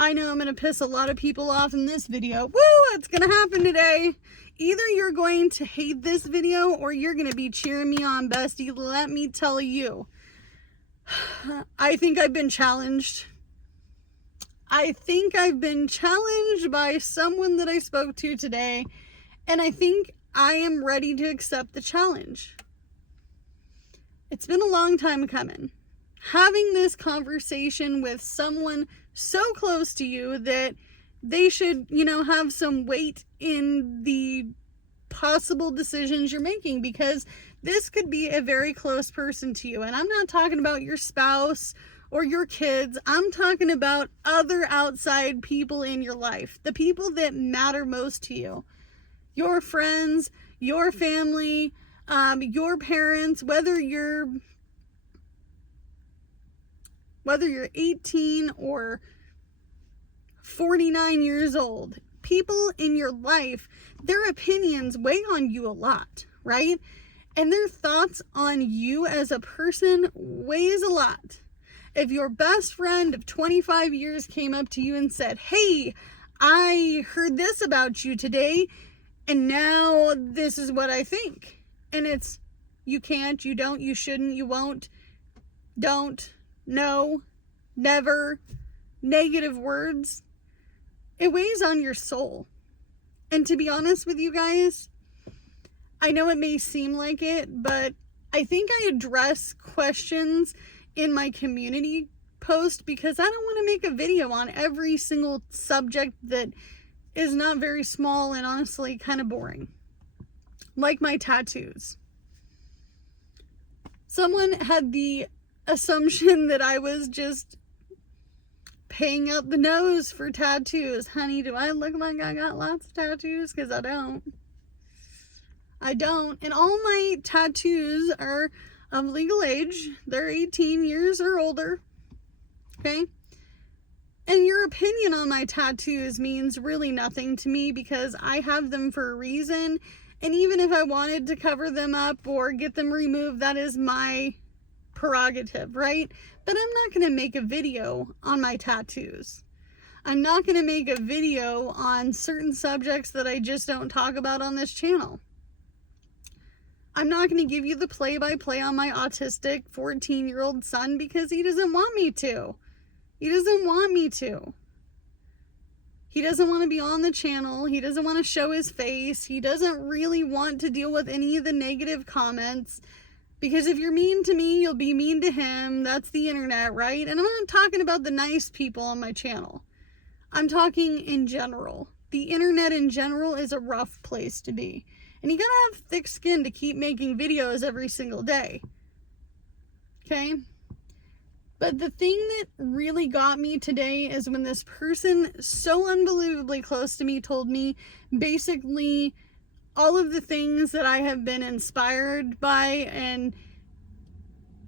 I know I'm going to piss a lot of people off in this video. Woo! It's going to happen today. Either you're going to hate this video or you're going to be cheering me on, bestie. Let me tell you. I think I've been challenged. I think I've been challenged by someone that I spoke to today, and I think I am ready to accept the challenge. It's been a long time coming. Having this conversation with someone so close to you that they should, have some weight in the possible decisions you're making, because this could be a very close person to you. And I'm not talking about your spouse or your kids. I'm talking about other outside people in your life, the people that matter most to you. Your friends, your family, your parents, whether you're 18 or 49 years old, people in your life, their opinions weigh on you a lot, right? And their thoughts on you as a person weighs a lot. If your best friend of 25 years came up to you and said, "Hey, I heard this about you today, and now this is what I think." And it's, you can't, you don't, you shouldn't, you won't, don't, no, never, negative words. It weighs on your soul. And to be honest with you guys, I know it may seem like it, but I think I address questions in my community post because I don't want to make a video on every single subject that is not very small and honestly kind of boring. Like my tattoos. Someone had the assumption that I was just paying up the nose for tattoos. Honey, do I look like I got lots of tattoos? Because I don't. And all my tattoos are of legal age. They're 18 years or older. Okay? And your opinion on my tattoos means really nothing to me because I have them for a reason. And even if I wanted to cover them up or get them removed, that is my prerogative, right? But I'm not going to make a video on my tattoos. I'm not going to make a video on certain subjects that I just don't talk about on this channel. I'm not going to give you the play-by-play on my autistic 14-year-old son because he doesn't want me to. He doesn't want me to. He doesn't want to be on the channel. He doesn't want to show his face. He doesn't really want to deal with any of the negative comments. Because if you're mean to me, you'll be mean to him. That's the internet, right? And I'm not talking about the nice people on my channel. I'm talking in general. The internet in general is a rough place to be. And you gotta have thick skin to keep making videos every single day. Okay? But the thing that really got me today is when this person so unbelievably close to me told me basically all of the things that I have been inspired by and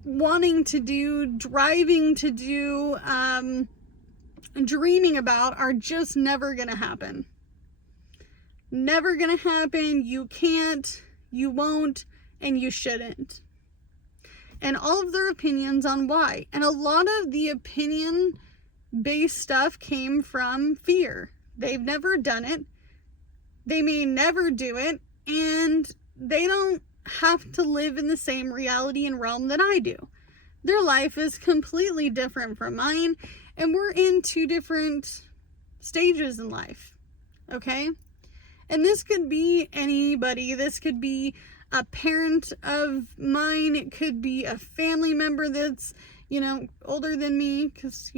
wanting to do, driving to do, dreaming about are just never gonna happen. Never gonna happen. You can't, you won't, and you shouldn't. And all of their opinions on why. And a lot of the opinion-based stuff came from fear. They've never done it. They may never do it. And they don't have to live in the same reality and realm that I do. Their life is completely different from mine. And we're in two different stages in life. Okay? And this could be anybody. This could be a parent of mine. It could be a family member that's, older than me because,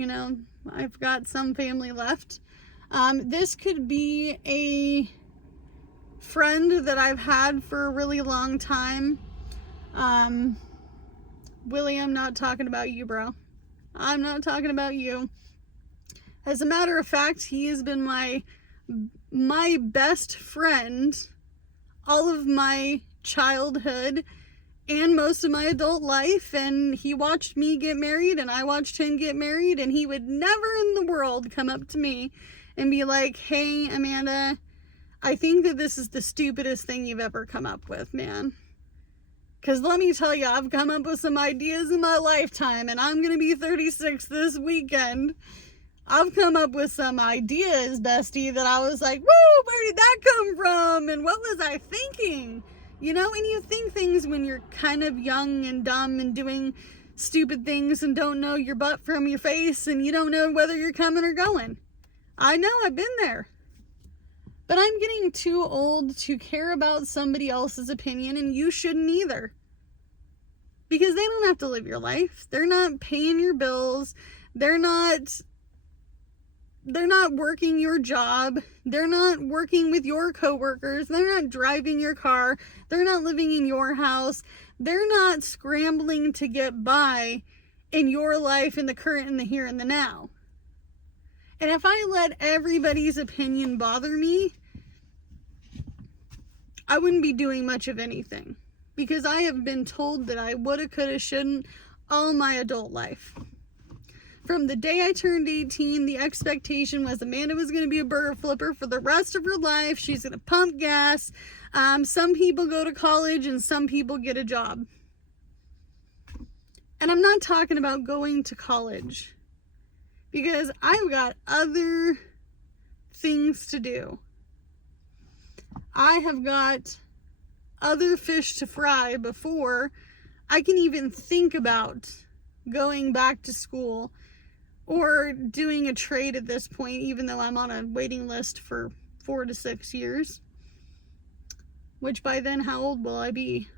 I've got some family left. This could be a friend that I've had for a really long time. Willie, I'm not talking about you, bro. I'm not talking about you. As a matter of fact, he has been my best friend all of my childhood and most of my adult life, and he watched me get married and I watched him get married, and he would never in the world come up to me and be like, "Hey, Amanda, I think that this is the stupidest thing you've ever come up with, man." Because let me tell you, I've come up with some ideas in my lifetime, and I'm going to be 36 this weekend. I've come up with some ideas, bestie, that I was like, whoa, where did that come from? And what was I thinking? You know, and you think things when you're kind of young and dumb and doing stupid things and don't know your butt from your face and you don't know whether you're coming or going. I know, I've been there. But I'm getting too old to care about somebody else's opinion, and you shouldn't either. Because they don't have to live your life. They're not paying your bills. They're not working your job. They're not working with your coworkers. They're not driving your car. They're not living in your house. They're not scrambling to get by in your life in the current and the here and the now. And if I let everybody's opinion bother me, I wouldn't be doing much of anything. Because I have been told that I woulda, coulda, shouldn't all my adult life. From the day I turned 18, the expectation was Amanda was going to be a burger flipper for the rest of her life. She's going to pump gas. Some people go to college and some people get a job. And I'm not talking about going to college, because I've got other things to do. I have got other fish to fry before I can even think about going back to school or doing a trade at this point, even though I'm on a waiting list for 4 to 6 years. Which by then, how old will I be?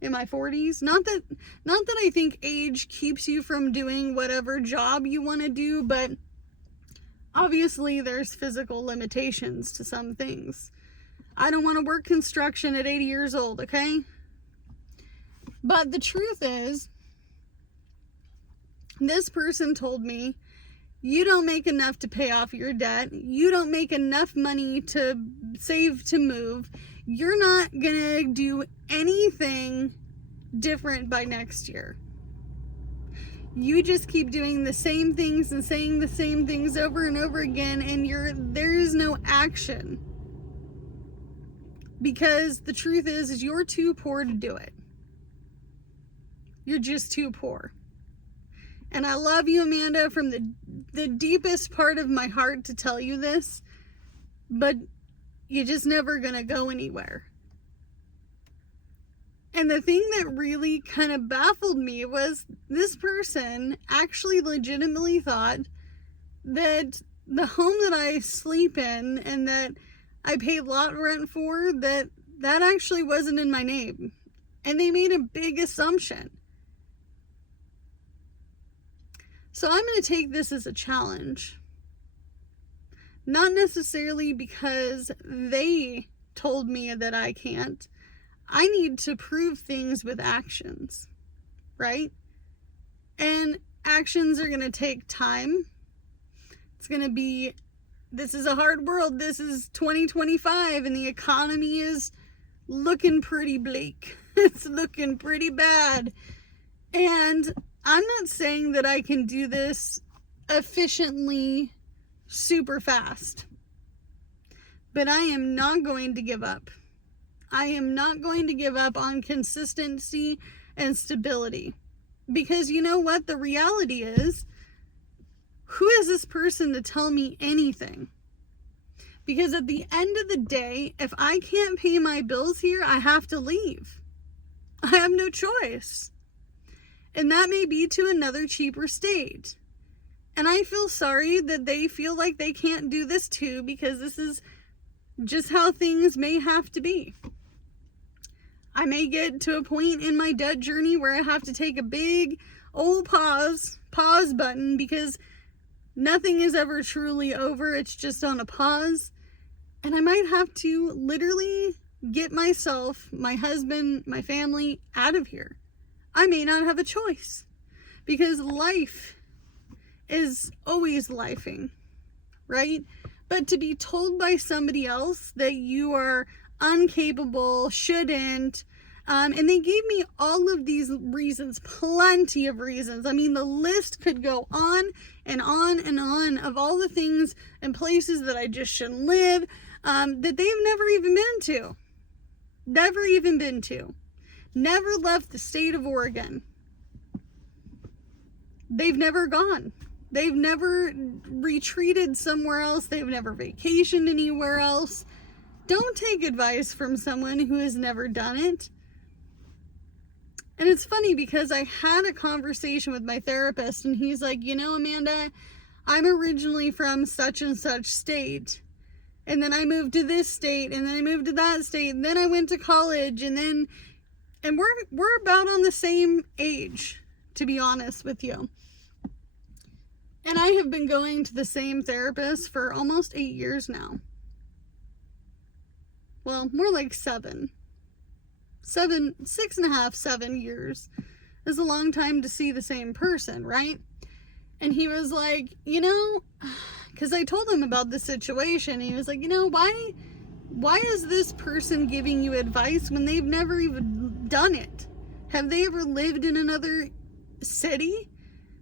In my 40s? Not that I think age keeps you from doing whatever job you want to do, but obviously there's physical limitations to some things. I don't want to work construction at 80 years old, okay? But the truth is, this person told me, you don't make enough to pay off your debt. You don't make enough money to save to move. You're not gonna do anything different by next year. You just keep doing the same things and saying the same things over and over again, and there's no action. Because the truth is you're too poor to do it. You're just too poor. And I love you, Amanda, from the deepest part of my heart to tell you this, but you're just never gonna go anywhere. And the thing that really kind of baffled me was this person actually legitimately thought that the home that I sleep in and that I pay lot rent for, that actually wasn't in my name. And they made a big assumption. So I'm going to take this as a challenge. Not necessarily because they told me that I can't. I need to prove things with actions, right? And actions are going to take time. It's going to be, this is a hard world. This is 2025 and the economy is looking pretty bleak. It's looking pretty bad. And I'm not saying that I can do this efficiently, super fast. But I am not going to give up. I am not going to give up on consistency and stability. Because you know what? The reality is, who is this person to tell me anything? Because at the end of the day, if I can't pay my bills here, I have to leave. I have no choice. And that may be to another cheaper state. And I feel sorry that they feel like they can't do this too, because this is just how things may have to be. I may get to a point in my debt journey where I have to take a big old pause button, because nothing is ever truly over. It's just on a pause. And I might have to literally get myself, my husband, my family out of here. I may not have a choice, because life is always lifing, right? But to be told by somebody else that you are incapable, shouldn't, and they gave me all of these reasons, plenty of reasons. I mean, the list could go on and on and on of all the things and places that I just shouldn't live, that they've never even been to. Never even been to. Never left the state of Oregon. They've never gone. They've never retreated somewhere else. They've never vacationed anywhere else. Don't take advice from someone who has never done it. And it's funny because I had a conversation with my therapist and he's like, you know, Amanda, I'm originally from such and such state. And then I moved to this state and then I moved to that state and then I went to college and we're about on the same age, to be honest with you. And I have been going to the same therapist for almost 8 years now. Well, more like 7. 6.5, 7 years is a long time to see the same person, right? And he was like, you know, because I told him about the situation. He was like, you know, why is this person giving you advice when they've never even done it? Have they ever lived in another city?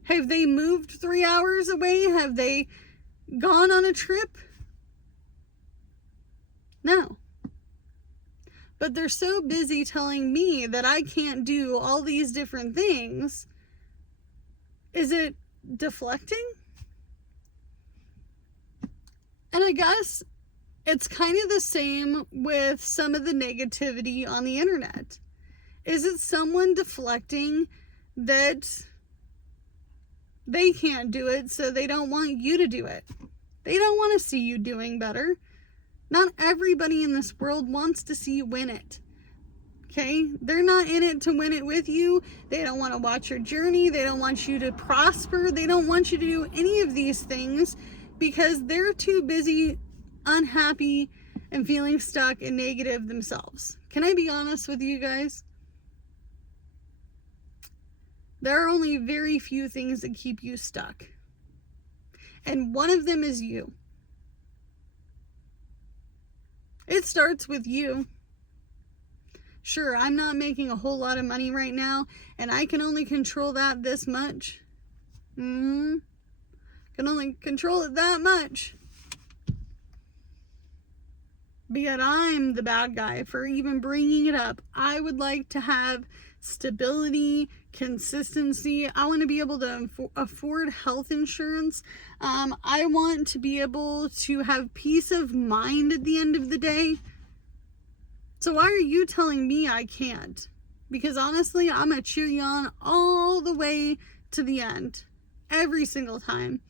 Have they moved 3 hours away? Have they gone on a trip? No. But they're so busy telling me that I can't do all these different things. Is it deflecting? And I guess it's kind of the same with some of the negativity on the internet. Is it someone deflecting that they can't do it, so they don't want you to do it? They don't want to see you doing better. Not everybody in this world wants to see you win it. Okay? They're not in it to win it with you. They don't want to watch your journey. They don't want you to prosper. They don't want you to do any of these things because they're too busy, unhappy, and feeling stuck and negative themselves. Can I be honest with you guys? There are only very few things that keep you stuck. And one of them is you. It starts with you. Sure, I'm not making a whole lot of money right now, and I can only control that this much. Can only control it that much. But yet I'm the bad guy for even bringing it up. I would like to have stability, consistency. I want to be able to afford health insurance. I want to be able to have peace of mind at the end of the day. So why are you telling me I can't? Because honestly, I'm going to cheer you on all the way to the end. Every single time.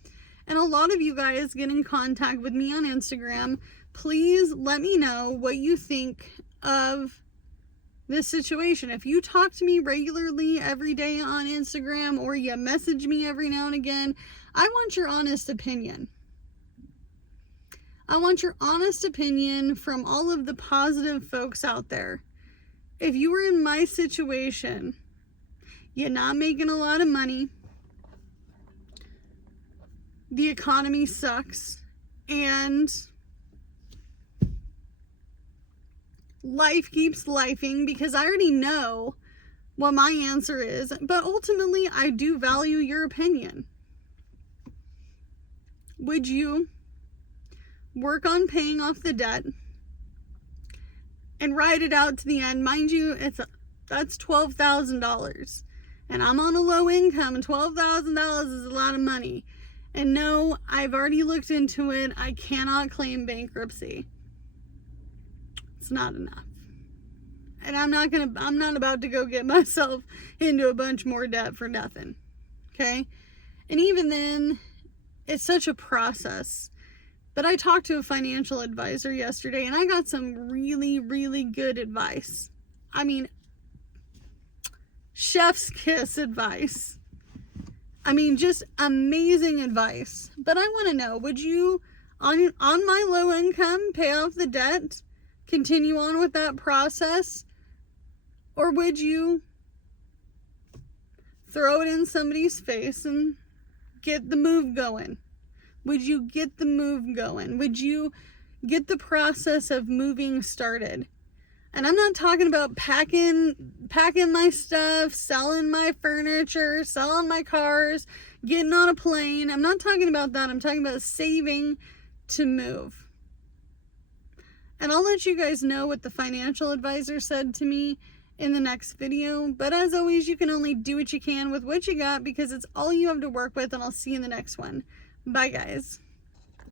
And a lot of you guys get in contact with me on Instagram. Please let me know what you think of this situation. If you talk to me regularly every day on Instagram or you message me every now and again, I want your honest opinion. I want your honest opinion from all of the positive folks out there. If you were in my situation, you're not making a lot of money, the economy sucks, and life keeps lifing, because I already know what my answer is, but ultimately I do value your opinion. Would you work on paying off the debt and ride it out to the end? Mind you, that's $12,000, and I'm on a low income, and $12,000 is a lot of money. And no, I've already looked into it. I cannot claim bankruptcy. It's not enough. And I'm not about to go get myself into a bunch more debt for nothing. Okay? And even then, it's such a process. But I talked to a financial advisor yesterday and I got some really, really good advice. I mean, chef's kiss advice. I mean, just amazing advice. But I want to know, would you, on my low income, pay off the debt? Continue on with that process? Or would you throw it in somebody's face and get the move going? Would you get the move going? Would you get the process of moving started? And I'm not talking about packing my stuff, selling my furniture, selling my cars, getting on a plane. I'm not talking about that. I'm talking about saving to move. And I'll let you guys know what the financial advisor said to me in the next video. But as always, you can only do what you can with what you got, because it's all you have to work with, and I'll see you in the next one. Bye, guys.